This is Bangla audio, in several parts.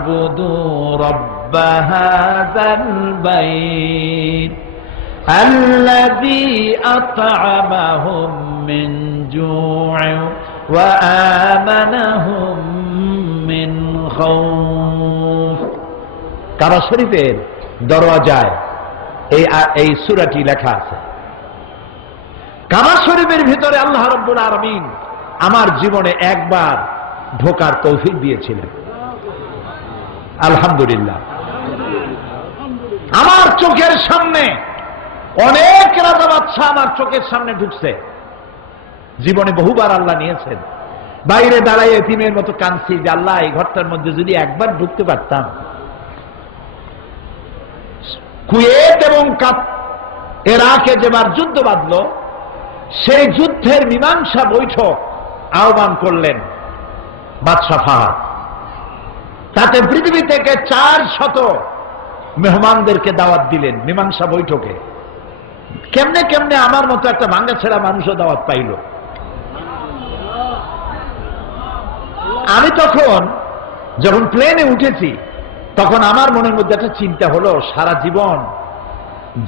اعبدوا رب هذا البيت الذي أطعمهم من جوع وآمنهم من خوف। কাবা শরীফের দরওয়াজায় এই সূরাটি লেখা আছে। কাবা শরীফের ভিতরে আল্লাহ রাব্বুল আলামিন আমার জীবনে একবার ঢোকার তৌফিক দিয়েছিলেন, আলহামদুলিল্লাহ। আমার চোখের সামনে অনেক রাজা বাদশা আমার চোখের সামনে ঢুকছে। জীবনে বহুবার আল্লাহ নিয়েছেন। বাইরে দাঁড়াই এতিমের মতো কাঁদছি যে আল্লাহ এই ঘরটার মধ্যে যদি একবার ঢুকতে পারতাম। কুয়েত এবং ইরাকে যেবার যুদ্ধ বাঁধল, সেই যুদ্ধের মীমাংসা বৈঠক আহ্বান করলেন বাদশা ফাহাদ। তাতে পৃথিবী থেকে 400 মেহমানদেরকে দাওয়াত দিলেন মীমাংসা বৈঠকে। কেমনে কেমনে আমার মতো একটা ভাঙ্গা ছেড়া মানুষও দাওয়াত পাইল। আমি যখন প্লেনে উঠেছি তখন আমার মনের মধ্যে একটা চিন্তা হলো, সারা জীবন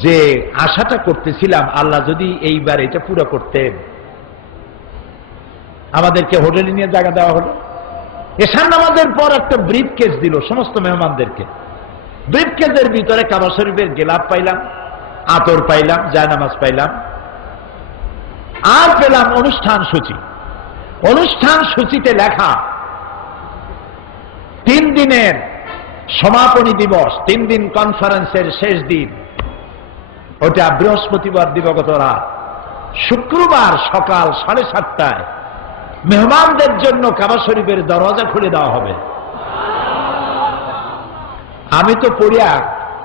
যে আশাটা করতেছিলাম আল্লাহ যদি এইবার এটা পুরো করতেন। আমাদেরকে হোটেলে নিয়ে জায়গা দেওয়া হলো। এশার নামাজের পর একটা ব্রিফ কেস দিল সমস্ত মেহমানদেরকে। ব্রিফ কেসের ভিতরে কাবা শরীফের গেলাপ পাইলাম, আতর পাইলাম, জায়নামাজ পাইলাম, আর পেলাম অনুষ্ঠান সূচি। অনুষ্ঠান সূচিতে লেখা 3 দিনের সমাপনী দিবস, 3 দিন কনফারেন্সের শেষ দিন। ওটা বৃহস্পতিবার দিবাগত রাত, শুক্রবার সকাল 7:30টায় মেহমানদের জন্য কাবা শরীফের দরজা খুলে দেওয়া হবে। আমি তো পড়িয়া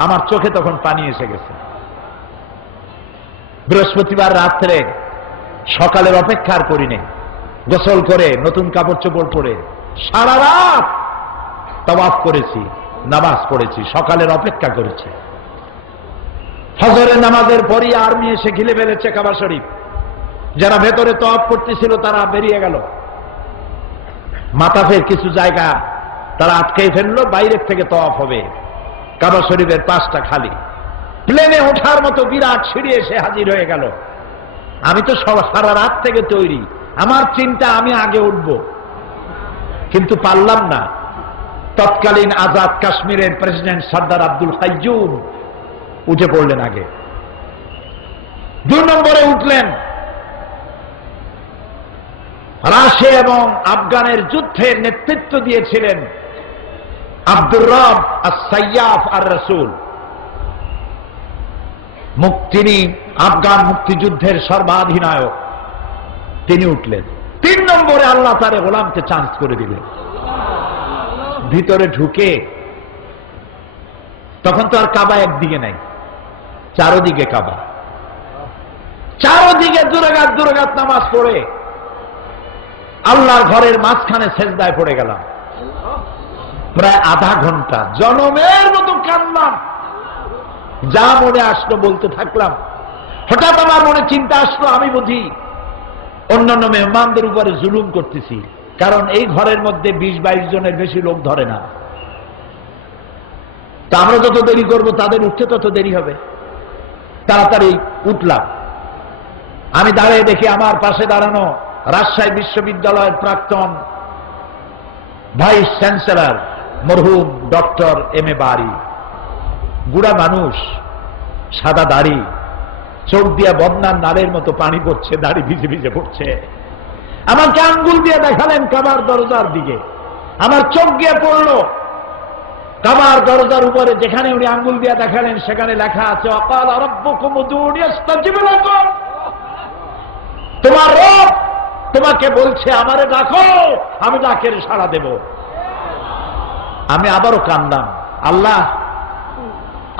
আমার চোখে তখন পানি এসে গেছে। বৃহস্পতিবার রাত্রে সকালের অপেক্ষার করিনি, গোসল করে নতুন কাপড় চোপড় পরে সারা রাত তাওয়াফ করেছি, নামাজ পড়েছি, সকালের অপেক্ষা করেছি। ফজরের নামাজের পরই আর্মি এসে ঘিরে ফেলেছে কাবা শরীফ। যারা ভেতরে তাওয়াফ করতেছিল তারা বেরিয়ে গেল। মাতাফের কিছু জায়গা তারা আটকে ফেললো, বাইরের থেকে তাওয়াফ হবে। কাবা শরীফের পাশটা খালি। প্লেনে ওঠার মতো বিরাট সিঁড়ি এসে হাজির হয়ে গেল। আমি তো সারা রাত থেকে তৈরি, আমার চিন্তা আমি আগে উঠব, কিন্তু পারলাম না। তৎকালীন আজাদ কাশ্মীরের প্রেসিডেন্ট সর্দার আব্দুল কাইয়ুম উঠে পড়লেন আগে। 2 নম্বরে উঠলেন রাশিয়া এবং আফগানের যুদ্ধের নেতৃত্ব দিয়েছিলেন আব্দুর রব আস-সাইয়াফ আর-রাসূল। তিনি আফগান মুক্তিযুদ্ধের সর্বাধিনায়ক, তিনি উঠলেন। 3 নম্বরে আল্লাহ তারে গোলামকে চান্স করে দিলেন। ভিতরে ঢুকে তখন তো আর কাবা একদিকে নাই, চারদিকে কাবা। চারদিকে দুরাকাত নামাজ পড়ে আল্লাহর ঘরের মাঝখানে সেজদায় পড়ে গেলাম। প্রায় আধা ঘন্টা জনমের মতো কান্নাম, যা মনে আসলো বলতে থাকলাম। হঠাৎ আমার মনে চিন্তা আসলো, আমি বুঝি অন্যান্য মেহমানদের উপরে জুলুম করতেছি, কারণ এই ঘরের মধ্যে 20-22 জনের বেশি লোক ধরে না। তা আমরা যত দেরি করবো তাদের উঠতে তত দেরি হবে। তাড়াতাড়ি উঠলাম। আমি দাঁড়িয়ে দেখি আমার পাশে দাঁড়ানো রাজশাহী বিশ্ববিদ্যালয়ের প্রাক্তন ভাইস চ্যান্সেলর মরহুম ডক্টর এম এ বারী। বুড়া মানুষ, সাদা দাড়ি, চোখ দিয়া বদনার নালের মতো পানি পড়ছে, দাড়ি ভিজে ভিজে পড়ছে। আমাকে আঙ্গুল দিয়ে দেখালেন কাবার দরজার দিকে। আমার চোখ গিয়ে পড়ল কাবার দরজার উপরে, যেখানে উনি আঙ্গুল দিয়ে দেখালেন সেখানে লেখা আছে ওয়াকালা রাব্বুকুম উদউনি আস্তাজিব লাকুম। তোমার রব তোমাকে বলছে আমারে ডাকো, আমি ডাকের সাড়া দেব। আমি আবারও কান্দাম, আল্লাহ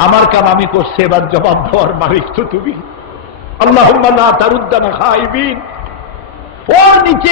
আমার কাম আমি করছি, এবার জবাব দেওয়ার মালিক তো তুমি। আল্লাহুম্মা লা তারুদ্দানা খাইবিন। ওর নিচে